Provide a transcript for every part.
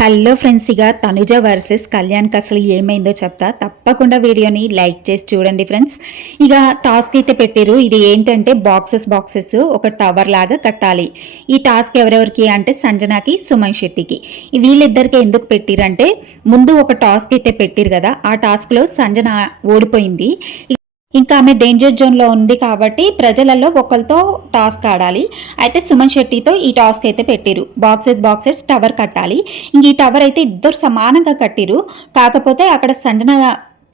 Hello friends, ఇక Tanuja versus కళ్యాణ్కి అసలు ఏమైందో చెప్తా. తప్పకుండా వీడియోని లైక్ చేసి చూడండి ఫ్రెండ్స్. ఇక టాస్క్ అయితే పెట్టారు. ఇది ఏంటంటే బాక్సెస్ ఒక టవర్ లాగా కట్టాలి. ఈ టాస్క్ ఎవరెవరికి అంటే సంజనాకి, సుమన్ శెట్టికి. వీళ్ళిద్దరికి ఎందుకు పెట్టిరంటే ముందు ఒక టాస్క్ అయితే పెట్టిరు కదా, ఆ టాస్క్లో సంజన ఓడిపోయింది. ఇంకా ఆమె డేంజర్ జోన్లో ఉంది కాబట్టి ప్రజలలో ఒకరితో టాస్క్ ఆడాలి. అయితే సుమన్ శెట్టితో ఈ టాస్క్ అయితే పెట్టిరు. బాక్సెస్ టవర్ కట్టాలి. ఇంక ఈ టవర్ అయితే ఇద్దరు సమానంగా కట్టిరు. కాకపోతే అక్కడ సంజన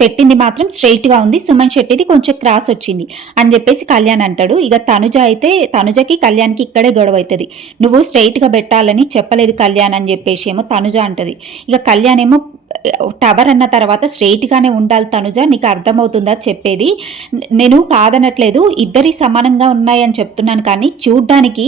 పెట్టింది మాత్రం స్ట్రైట్గా ఉంది, సుమన్ శెట్టిది కొంచెం క్రాస్ వచ్చింది అని చెప్పేసి కళ్యాణ్ అంటాడు. ఇక తనుజకి కళ్యాణ్కి ఇక్కడే గొడవ అవుతుంది. నువ్వు స్ట్రైట్గా పెట్టాలని చెప్పలేదు కళ్యాణ్ అని చెప్పేసి ఏమో తనుజ అంటది. ఇక కళ్యాణ్ ఏమో టవర్ అన్న తర్వాత స్ట్రైట్గానే ఉండాలి తనుజ, నీకు అర్థమవుతుందా చెప్పేది, నేను కాదనట్లేదు, ఇద్దరి సమానంగా ఉన్నాయని చెప్తున్నాను, కానీ చూడ్డానికి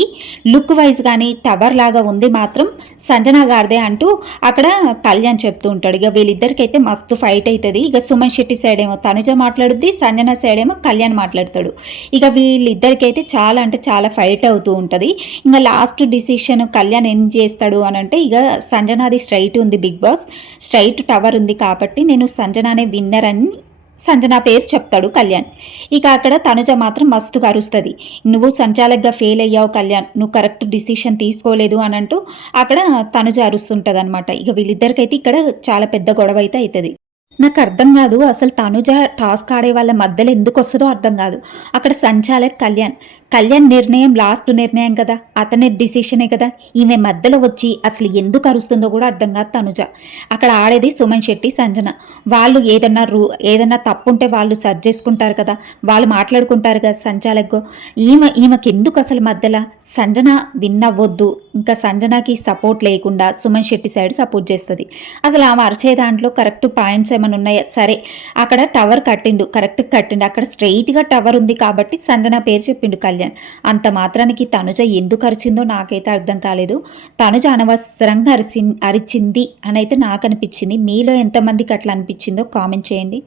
లుక్ వైజ్ కానీ టవర్ లాగా ఉంది మాత్రం సంజన గారిదే అంటూ అక్కడ కళ్యాణ్ చెప్తూ ఉంటాడు. ఇక వీళ్ళిద్దరికైతే మస్తు ఫైట్ అవుతుంది. ఇక సుమన్ శెట్టి సైడ్ ఏమో తనుజ మాట్లాడుద్ది, సంజన సైడ్ ఏమో కళ్యాణ్ మాట్లాడతాడు. ఇక వీళ్ళిద్దరికైతే చాలా అంటే చాలా ఫైట్ అవుతూ ఉంటుంది. ఇంకా లాస్ట్ డిసిషన్ కళ్యాణ్ ఏం చేస్తాడు అని అంటే, ఇక సంజనాది స్ట్రైట్ ఉంది, బిగ్ బాస్ స్ట్రైట్ టవర్ ఉంది కాబట్టి నేను సంజనానే విన్నర్ అని సంజన పేరు చెప్తాడు కళ్యాణ్. ఇక అక్కడ తనుజ మాత్రం మస్తుగా అరుస్తుంది, నువ్వు సంచాలకుగా ఫెయిల్ అయ్యావు కళ్యాణ్, నువ్వు కరెక్ట్ డిసిషన్ తీసుకోలేదు అని అంటూ అక్కడ తనుజ అరుస్తుంటుంది అనమాట. ఇక వీళ్ళిద్దరికైతే ఇక్కడ చాలా పెద్ద గొడవ అయితే అవుతుంది. నాకు అర్థం కాదు అసలు తనుజ టాస్క్ ఆడే వాళ్ళ మధ్యలో ఎందుకు వస్తుందో అర్థం కాదు. అక్కడ సంచాలక్ కళ్యాణ్ నిర్ణయం లాస్ట్ నిర్ణయం కదా, అతని డిసిషనే కదా, ఈమె మధ్యలో వచ్చి అసలు ఎందుకు అరుస్తుందో కూడా అర్థం కాదు తనుజ. అక్కడ ఆడేది సుమన్ శెట్టి, సంజన. వాళ్ళు ఏదన్నా తప్పు ఉంటే వాళ్ళు సర్చ్ చేసుకుంటారు కదా, వాళ్ళు మాట్లాడుకుంటారు కదా సంచాలక్. ఈమెకి ఎందుకు అసలు మధ్యలో సంజన విన్ అవ్వద్దు, ఇంకా సంజనకి సపోర్ట్ లేకుండా సుమన్ శెట్టి సైడ్ సపోర్ట్ చేస్తుంది. అసలు ఆమె అరిచే దాంట్లో కరెక్ట్ పాయింట్స్ ఏమైనా ఉన్నాయా? సరే, అక్కడ టవర్ కట్టిండు, కరెక్ట్ కట్టిండు, అక్కడ స్ట్రైట్గా టవర్ ఉంది కాబట్టి సంజన పేరు చెప్పిండు కళ్యాణ్. అంత మాత్రానికి తనుజ ఎందుకు అరిచిందో నాకైతే అర్థం కాలేదు. తనుజ అనవసరంగా అరిచింది అని అయితే నాకు అనిపించింది. మీలో ఎంతమందికి అట్లా అనిపించిందో కామెంట్ చేయండి.